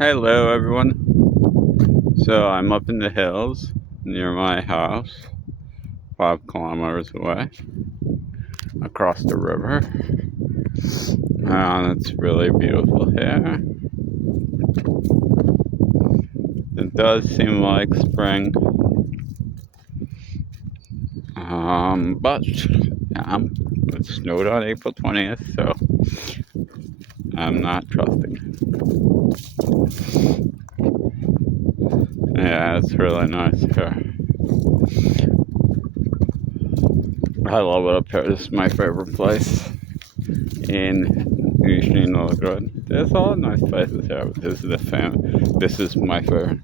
Hello, everyone. So I'm up in the hills near my house, 5 kilometers away, across the river. And it's really beautiful here. It does seem like spring, but it snowed on April 20th, so I'm not trusting. Yeah, it's really nice here. I love it up here. This is my favorite place in Nizhny Novgorod. There's a lot of nice places here, but this is my favorite.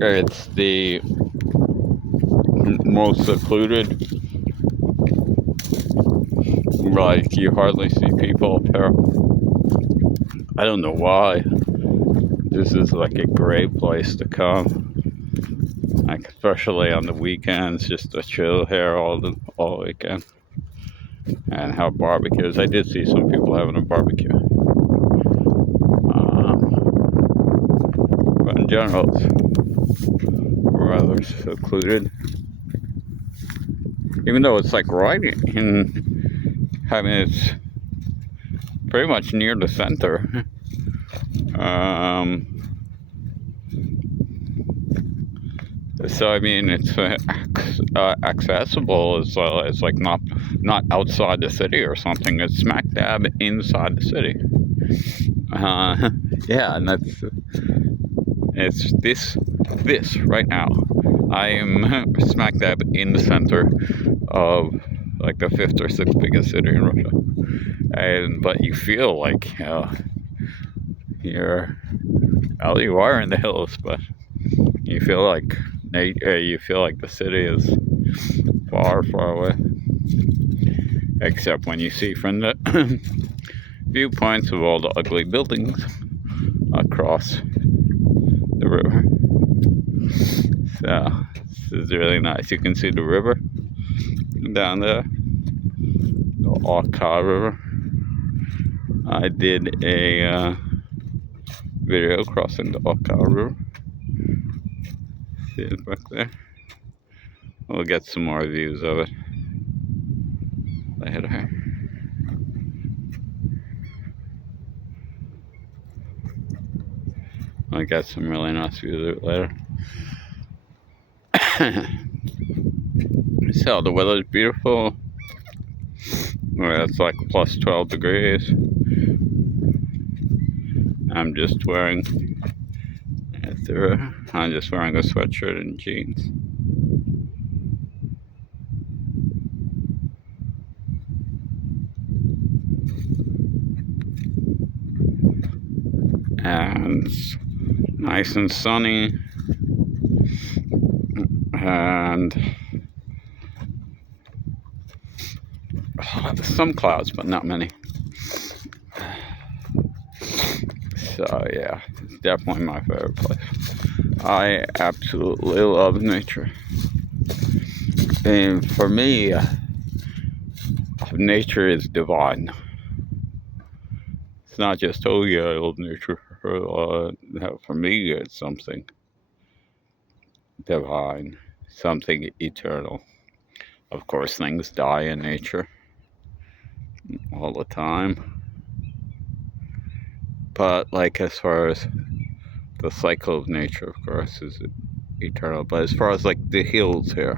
It's the most secluded. Like, you hardly see people up here. I don't know why. This is like a great place to come. Like, especially on the weekends, just to chill here all weekend and have barbecues. I did see some people having a barbecue. But in general, it's rather secluded. Even though it's like right in, I mean, it's pretty much near the center. So I mean, it's accessible as well. It's like not outside the city or something. It's smack dab inside the city. Yeah, and it's this right now. I am smack dab in the center of like the fifth or sixth biggest city in Russia, but you feel like you are in the hills, but you feel like the city is far away, except when you see from the viewpoints of all the ugly buildings across the river. So this is really nice. You can see the river down there, the Oka River. I did a video crossing the Oka River. See it back there? We'll get some more views of it later. I'll get some really nice views of it later. So the weather is beautiful. It's like plus 12 degrees. I'm just wearing a sweatshirt and jeans. And it's nice and sunny. And some clouds, but not many. So yeah, it's definitely my favorite place. I absolutely love nature. And for me, nature is divine. It's not just, oh yeah, I love nature. For me, it's something divine, something eternal. Of course, things die in nature all the time. But like, as far as the cycle of nature, of course, is eternal. But as far as like the hills here,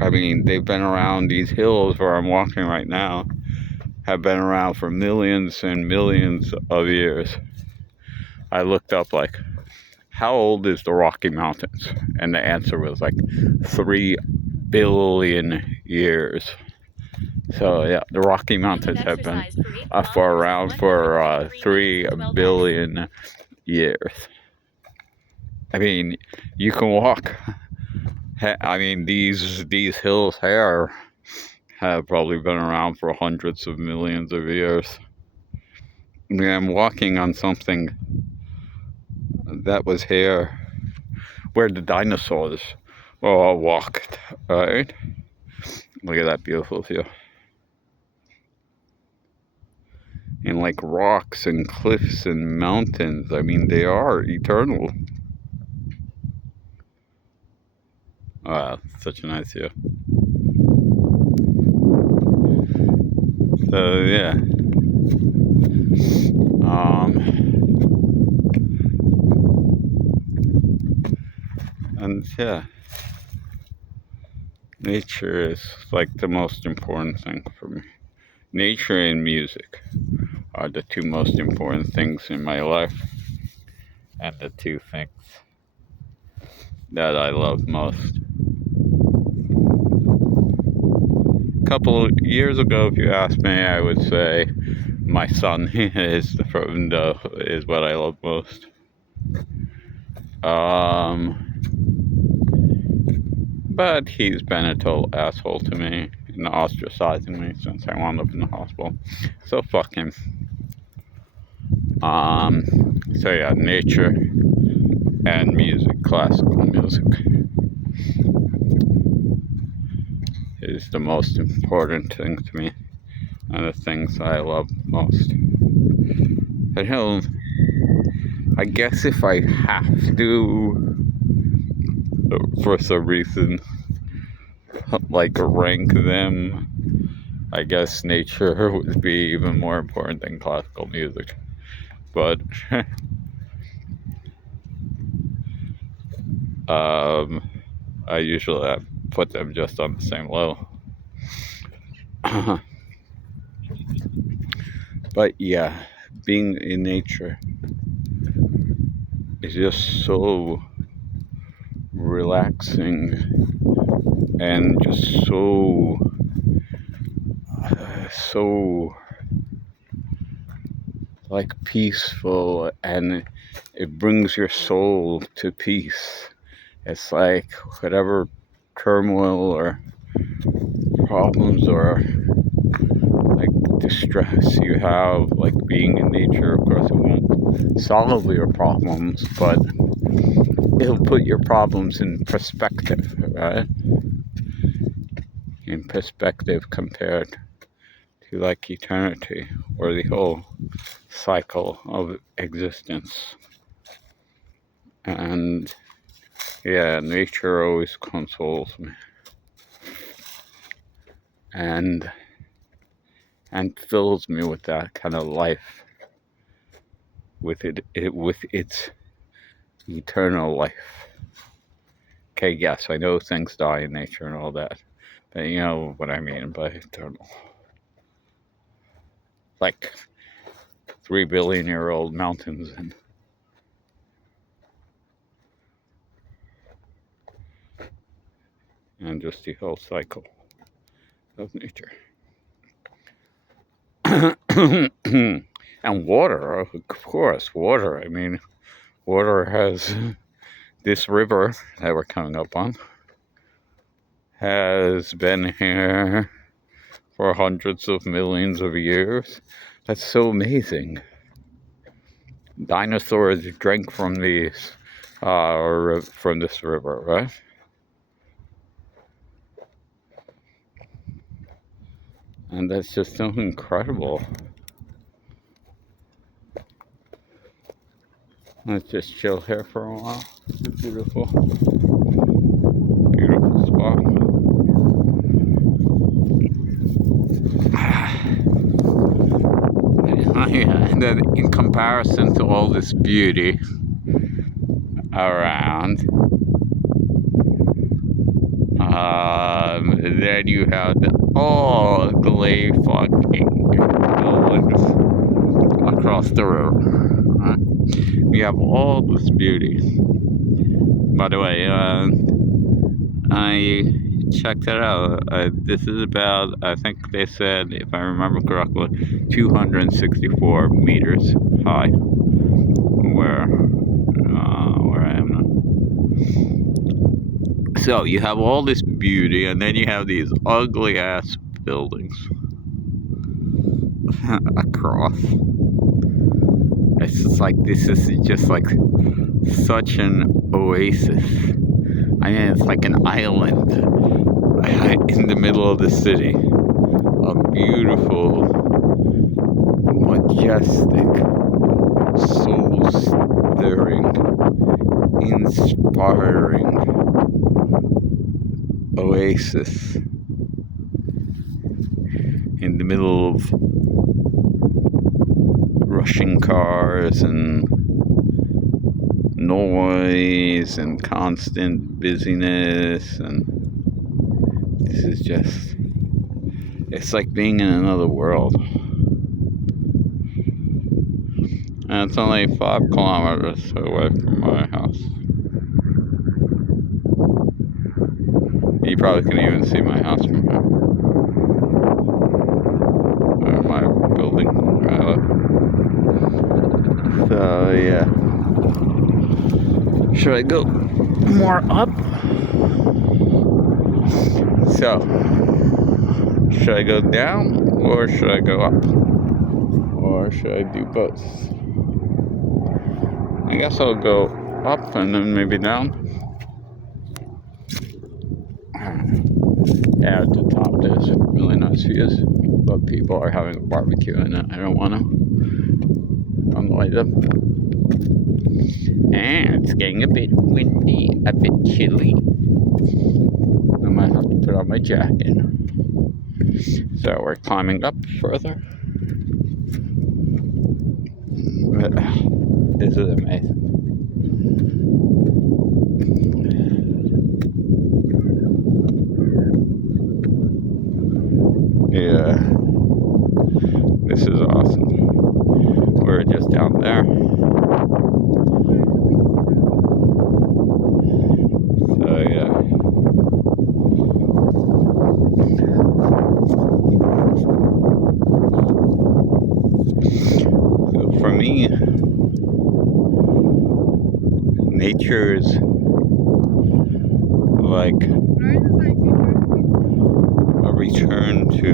I mean, they've been around. These hills where I'm walking right now have been around for millions and millions of years. I looked up, like, how old is the Rocky Mountains? And the answer was like 3 billion years. So yeah, the Rocky Mountains have been around for 3 billion years. I mean, you can walk. I mean, these hills here have probably been around for hundreds of millions of years. I mean, I'm walking on something that was here where the dinosaurs all walked, right? Look at that beautiful view. and like rocks and cliffs and mountains. I mean, they are eternal. Wow, such a nice view. So yeah, and yeah, nature is like the most important thing for me. Nature and music are the two most important things in my life, and the two things that I love most. A couple of years ago, if you asked me, I would say my son is is what I love most. But he's been a total asshole to me and ostracizing me since I wound up in the hospital. So fuck him. So yeah, nature and music, classical music, is the most important thing to me, and the things I love most. And I guess if I have to, for some reason, like rank them, I guess nature would be even more important than classical music. But I usually put them just on the same level. But yeah, being in nature is just so relaxing and just so like peaceful, and it brings your soul to peace. It's like whatever turmoil or problems or like distress you have, like being in nature, of course it won't solve your problems, but it'll put your problems in perspective, right? In perspective compared to like eternity or the whole cycle of existence. And yeah, nature always consoles me and fills me with that kind of life, with with its eternal life. Okay, yes, I know things die in nature and all that, but you know what I mean by eternal. Like 3 billion-year-old mountains and just the whole cycle of nature. And water, of course, water. I mean, water has this river that we're coming up on has been here for hundreds of millions of years. That's so amazing. Dinosaurs drank from these, from this river, right? And that's just so incredible. Let's just chill here for a while. It's a beautiful, beautiful spot. And then in comparison to all this beauty around, then you have the ugly fucking buildings across the river. Right? You have all this beauty. By the way, I checked it out. This is about, I think they said, if I remember correctly, 264 meters high. Where I am now. So you have all this beauty, and then you have these ugly ass buildings across. It's just like, this is just like such an oasis. I mean, it's like an island in the middle of the city. A beautiful, much majestic, soul-stirring, inspiring oasis in the middle of rushing cars and noise and constant busyness, and this is just, it's like being in another world. And it's only 5 kilometers away from my house. You probably can even see my house from here. Or my building where I live. So yeah. Should I go more up? So, should I go down or should I go up? Or should I do both? I guess I'll go up and then maybe down. Yeah, at the top there's really nice views, but people are having a barbecue and I don't want to annoy them. And it's getting a bit windy, a bit chilly. I might have to put on my jacket. So we're climbing up further. This is amazing. Yeah, this is awesome. We're just down there. So yeah. So for me, nature is like a return to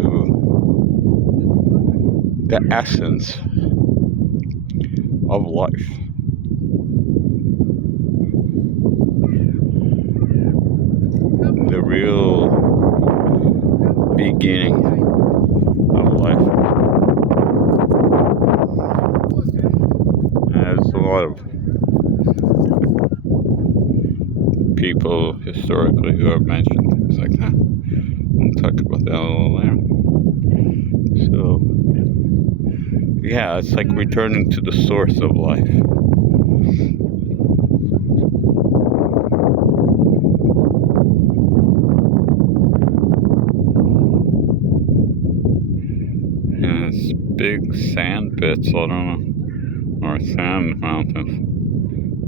the essence of life. The real beginning of life. There's a lot of people historically who have mentioned things like that. We'll talk about that a little later. So, yeah, it's like returning to the source of life. And it's big sand pits, I don't know, or sand mountains.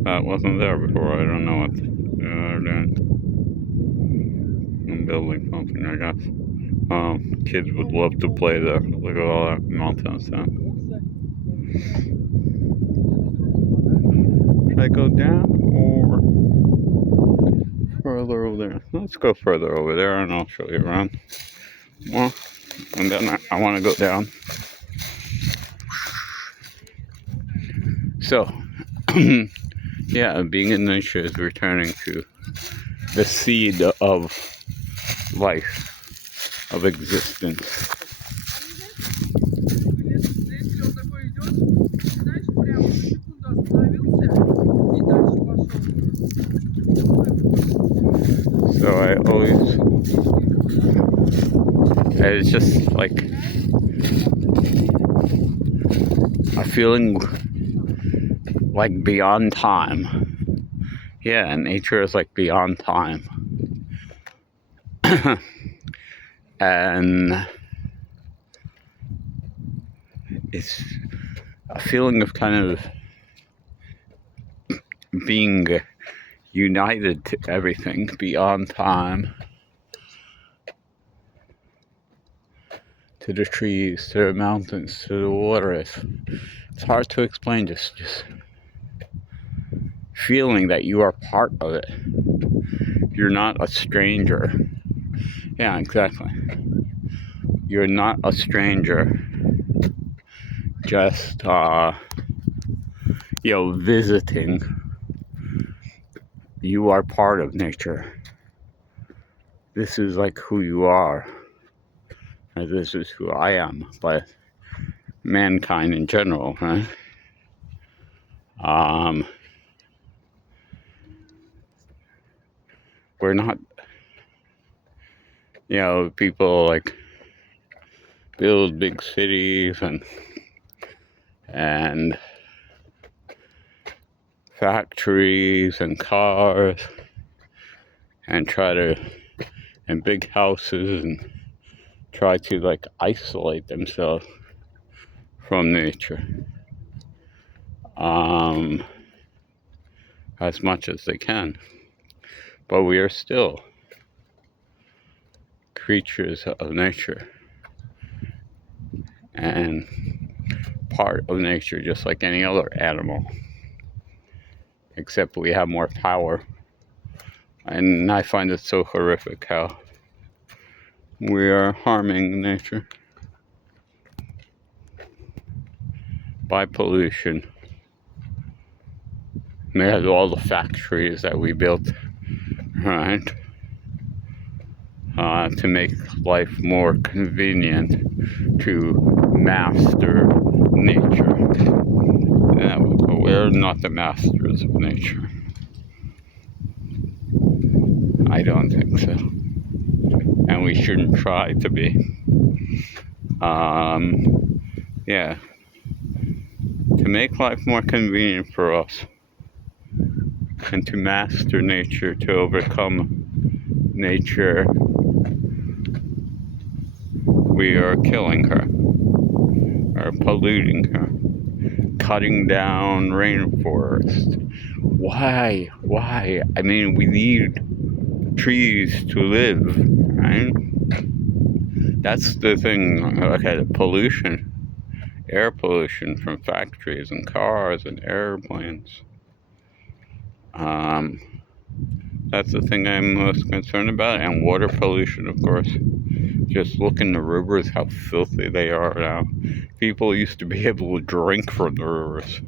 That wasn't there before. I don't know what they're doing. I'm building something, I guess. Kids would love to play there. Look at all that mountain sand. Should I go down or further over there? Let's go further over there and I'll show you around more. And then I want to go down. So, yeah, being in nature is returning to the seed of life, of existence. So I always, it's just like a feeling like beyond time. Yeah, nature is like beyond time. And it's a feeling of kind of being united to everything beyond time, to the trees, to the mountains, to the water. It's hard to explain, just feeling that you are part of it. You're not a stranger. Yeah, exactly. You're not a stranger. Just, visiting. You are part of nature. This is like who you are. And this is who I am. But mankind in general, right? We're not, people like build big cities and factories and cars and and big houses and try to like isolate themselves from nature as much as they can. But we are still creatures of nature and part of nature, just like any other animal, except we have more power. And I find it so horrific how we are harming nature by pollution. We have all the factories that we built, right, to make life more convenient, to master nature. We're not the masters of nature. I don't think so. And we shouldn't try to be. Yeah. To make life more convenient for us and to master nature, to overcome nature, we are killing her, or polluting her, cutting down rainforest. Why? I mean, we need trees to live, right? That's the thing. Okay, the pollution, air pollution from factories and cars and airplanes. That's the thing I'm most concerned about. And water pollution, of course. Just look in the rivers, how filthy they are now. People used to be able to drink from the rivers.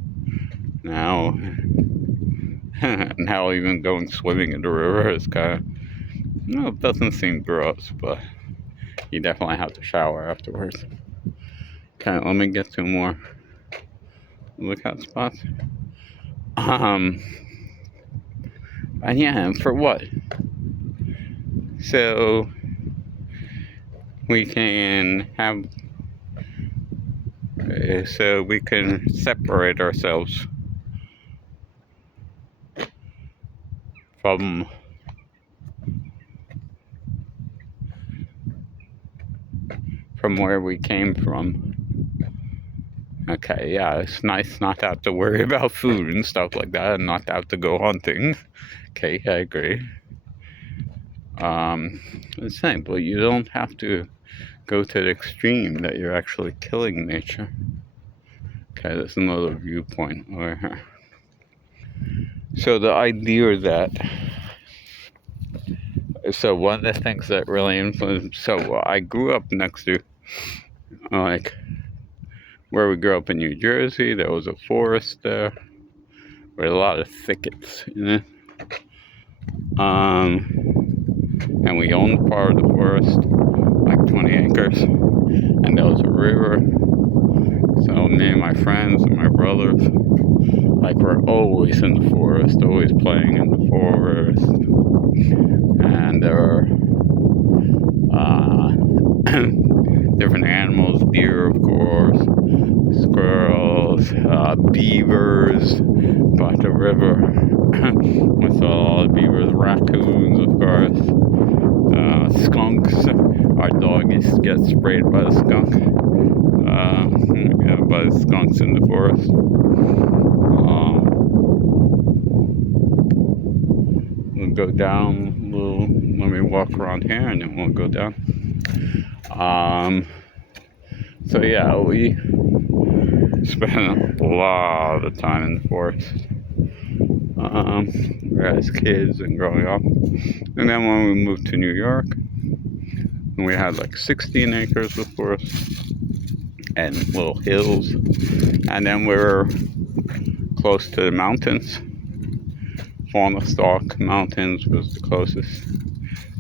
Now even going swimming in the river is kind of, it doesn't seem gross, but you definitely have to shower afterwards. Okay, let me get to more lookout spots. And yeah, and for what? So we can separate ourselves from where we came from. Okay, yeah, it's nice not to have to worry about food and stuff like that, and not to have to go hunting. Okay, I agree. The same, but you don't have to go to the extreme that you're actually killing nature. Okay, that's another viewpoint over here. So the idea that, one of the things that really influenced, I grew up next to, like, where we grew up in New Jersey, there was a forest there with a lot of thickets in it. And we owned part of the forest, like 20 acres, and there was a river. So me and my friends and my brothers, like, we're always in the forest, always playing in the forest. And there are different animals, deer, of course, squirrels, beavers by the river. We saw all the beavers, raccoons, of course, skunks. Our dog used to get sprayed by the skunk, by the skunks in the forest. We'll go down let me walk around here and then we'll go down. So yeah, we spent a lot of time in the forest as kids and growing up. And then when we moved to New York, we had like 16 acres of forest and little hills. And then we were close to the mountains. Fauna-Stalk Mountains was the closest.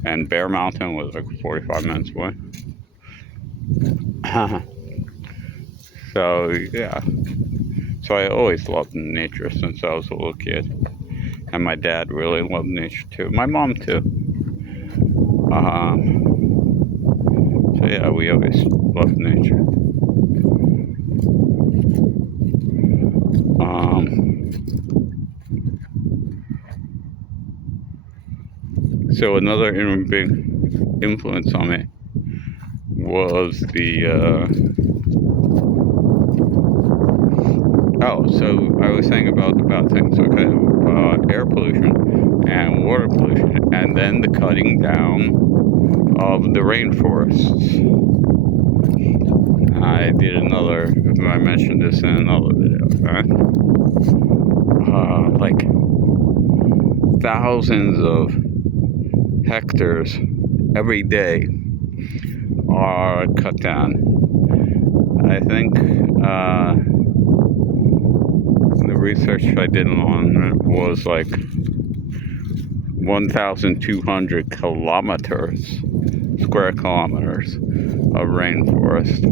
And Bear Mountain was like 45 minutes away. So, yeah. So I always loved nature since I was a little kid. And my dad really loved nature too. My mom too. So yeah, we always loved nature. So another big influence on me was so I was saying about things, okay, air pollution and water pollution, and then the cutting down of the rainforests. I mentioned this in another video, right? Like thousands of hectares every day are cut down. I think the research I did on it was like 1,200 square kilometers of rainforest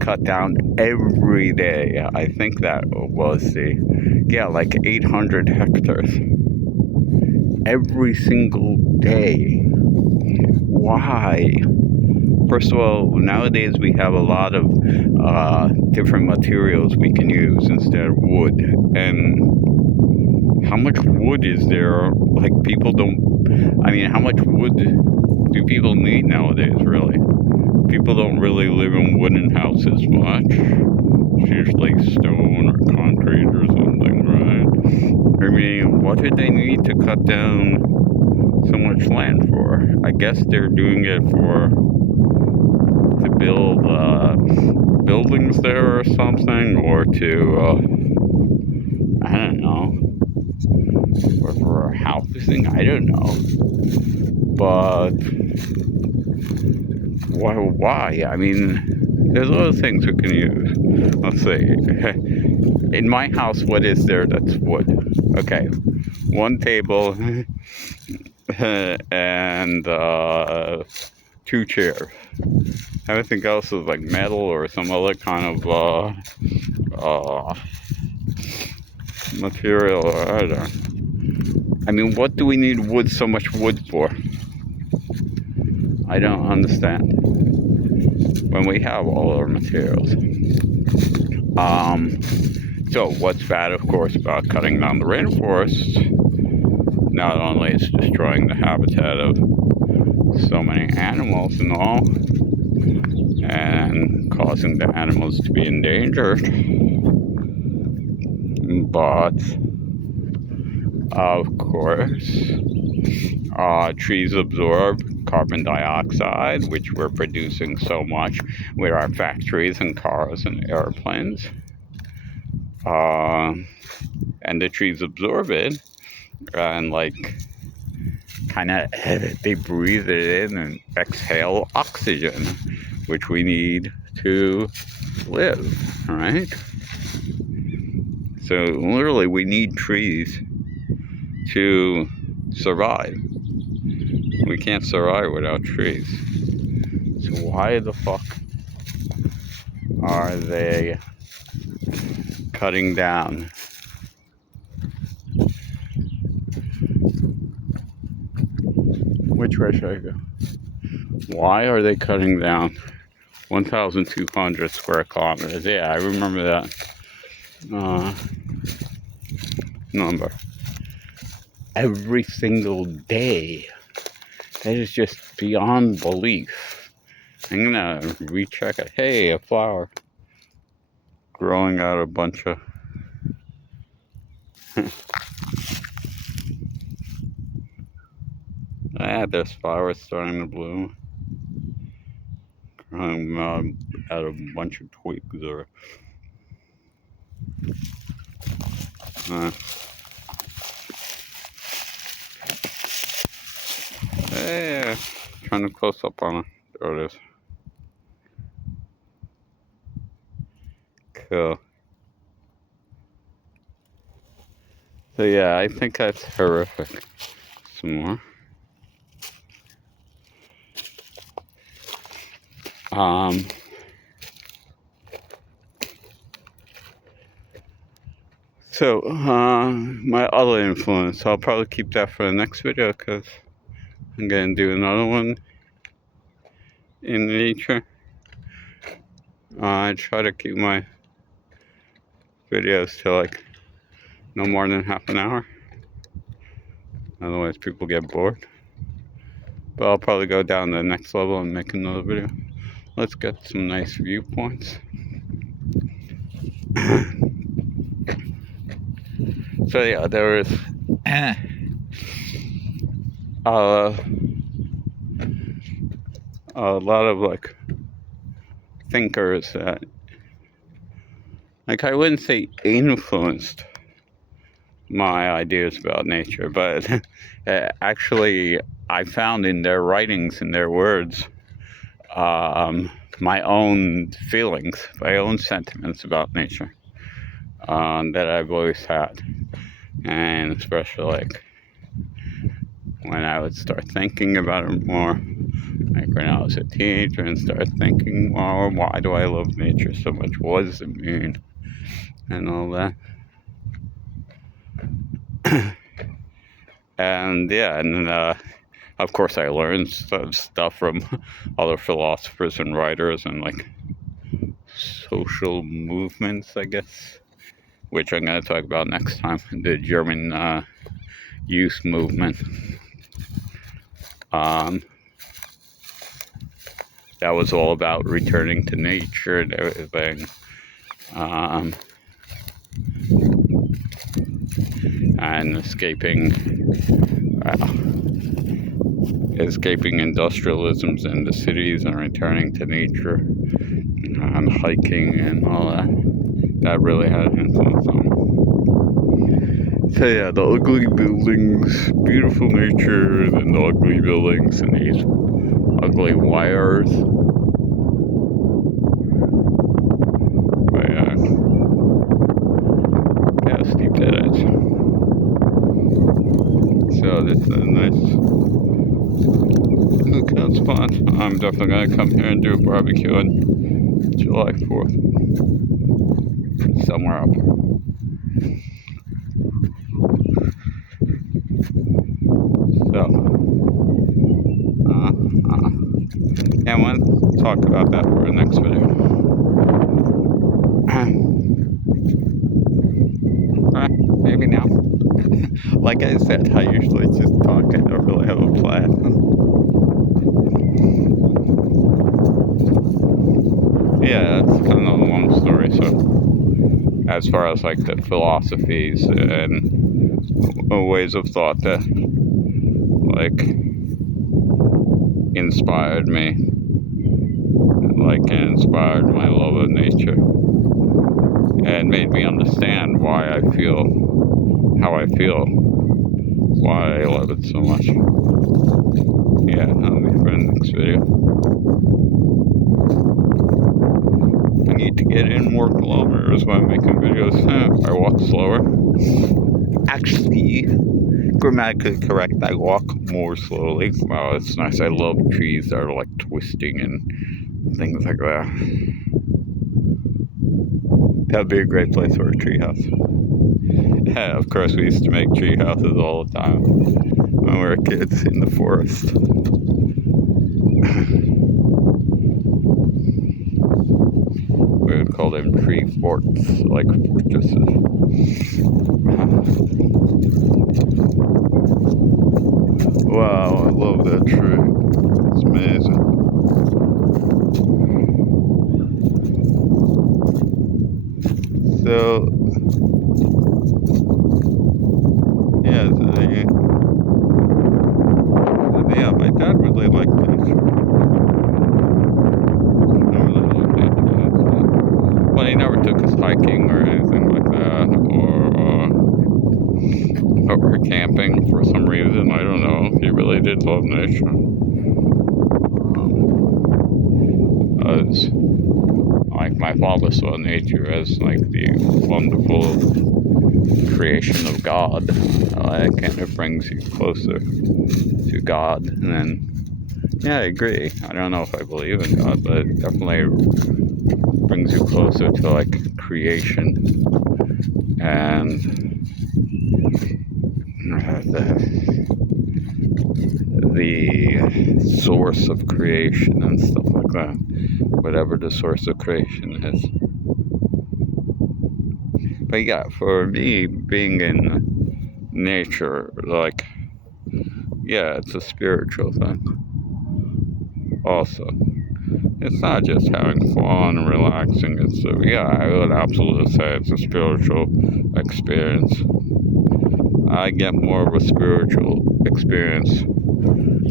cut down every day. I think that was like 800 hectares every single day. Why? First of all, nowadays we have a lot of different materials we can use instead of wood. And how much wood is there? Like, how much wood do people need nowadays, really? People don't really live in wooden houses much. It's usually stone or concrete or something, right? I mean, what did they need to cut down so much land for? I guess they're doing it to build buildings there or something, or to I don't know, or for housing. I don't know, but why? I mean, there's other things we can use. Let's see. In my house, what is there that's wood? Okay, one table and 2 chairs. Everything else is like metal or some other kind of material. I don't know. I mean, what do we need so much wood for? I don't understand. When we have all our materials. So what's bad, of course, about cutting down the rainforest? Not only is it destroying the habitat of so many animals and all, and causing the animals to be endangered, but of course, trees absorb carbon dioxide, which we're producing so much with our factories and cars and airplanes. And the trees absorb it, and they breathe it in and exhale oxygen, which we need to live, right? So literally we need trees to survive. We can't survive without trees. So why the fuck are they cutting down? Which way should I go? Why are they cutting down 1,200 square kilometers? Yeah, I remember that number. Every single day. That is just beyond belief. I'm gonna recheck it. Hey, a flower growing out a bunch of there's flowers starting to bloom. Growing out a bunch of twigs or yeah, trying to close up on it. There it is. Cool. So yeah, I think that's horrific. Some more. So, my other influence, I'll probably keep that for the next video because I'm going to do another one in nature. I try to keep my videos to like no more than half an hour. Otherwise people get bored. But I'll probably go down to the next level and make another video. Let's get some nice viewpoints. So yeah, there is a lot of like thinkers that, like, I wouldn't say influenced my ideas about nature, but actually I found in their writings, in their words, my own feelings, my own sentiments about nature that I've always had. And especially like when I would start thinking about it more, like when I was a teenager and started thinking more, why do I love nature so much? What does it mean? And all that. And yeah, and of course I learned stuff from other philosophers and writers and like social movements, I guess, which I'm going to talk about next time, the German youth movement. That was all about returning to nature and everything. And escaping industrialisms in the cities and returning to nature and hiking and all that. That really had an influence on me. So yeah, the ugly buildings, beautiful nature, and the ugly buildings and these ugly wires. But yeah, steep dead edge. So this is a nice lookout spot. I'm definitely gonna come here and do a barbecue on July 4th. Somewhere up. So, yeah, I want to talk about that for the next video. Maybe now. Like I said, I usually just talk. I don't really have a plan. Yeah, that's kind of a long story. So, as far as like the philosophies and ways of thought that like inspired me, like inspired my love of nature, and made me understand why I feel how I feel, why I love it so much. Yeah, that'll be for the next video. I need to get in more kilometers when I'm making videos. I walk slower. Actually, grammatically correct, I walk more slowly. Wow, it's nice. I love trees that are like twisting and things like that. That'd be a great place for a treehouse. Yeah, of course, we used to make tree houses all the time when we were kids in the forest. We would call them tree forts, like fortresses. Wow, I love that tree. It's amazing. So, yeah, my dad really liked nature. But he never took us hiking or anything like that, or camping for some reason. I don't know. He really did love nature. Like my father saw nature as like the wonderful creation of God. It kind of brings you closer to God. And then, yeah, I agree. I don't know if I believe in God, but it definitely brings you closer to like creation and the source of creation and stuff like that, whatever the source of creation is. But yeah, for me, being in nature, like, yeah, it's a spiritual thing also. It's not just having fun and relaxing. It's yeah, I would absolutely say it's a spiritual experience. I get more of a spiritual experience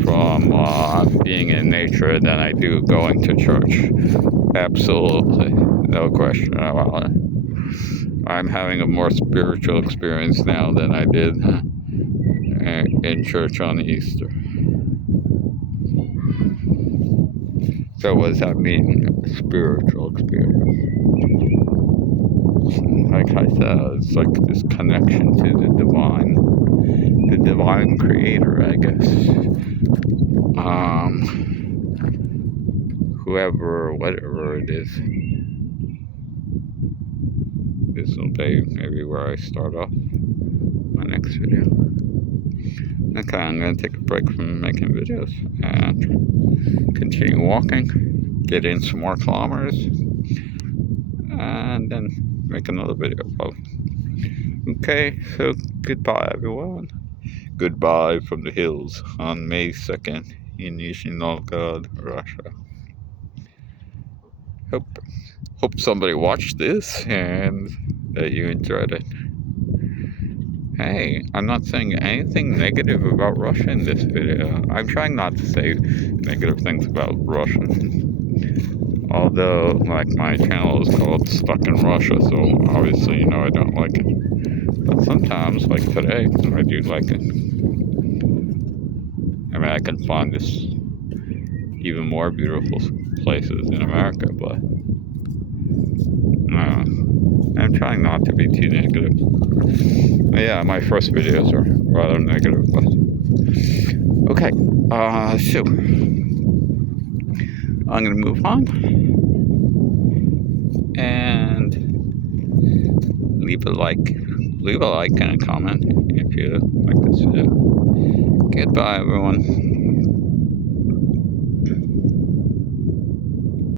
from being in nature than I do going to church. Absolutely, no question about it. I'm having a more spiritual experience now than I did in church on Easter. So what does that mean, spiritual experience? Like I said, it's like this connection to the divine creator, I guess. Whoever, whatever it is. This will be maybe where I start off my next video. Okay, I'm going to take a break from making videos and continue walking, get in some more kilometers, and then make another video probably. Okay, so goodbye everyone. Goodbye from the hills on May 2nd in Nizhny Novgorod, Russia. Hope somebody watched this and that you enjoyed it. Hey, I'm not saying anything negative about Russia in this video. I'm trying not to say negative things about Russia. Although, like, my channel is called Stuck in Russia, so obviously, I don't like it. But sometimes, like today, I do like it. I mean, I can find this even more beautiful places in America, but I'm trying not to be too negative. But yeah, my first videos are rather negative, but okay. So I'm gonna move on and leave a like and a comment if you like this video. Goodbye, everyone.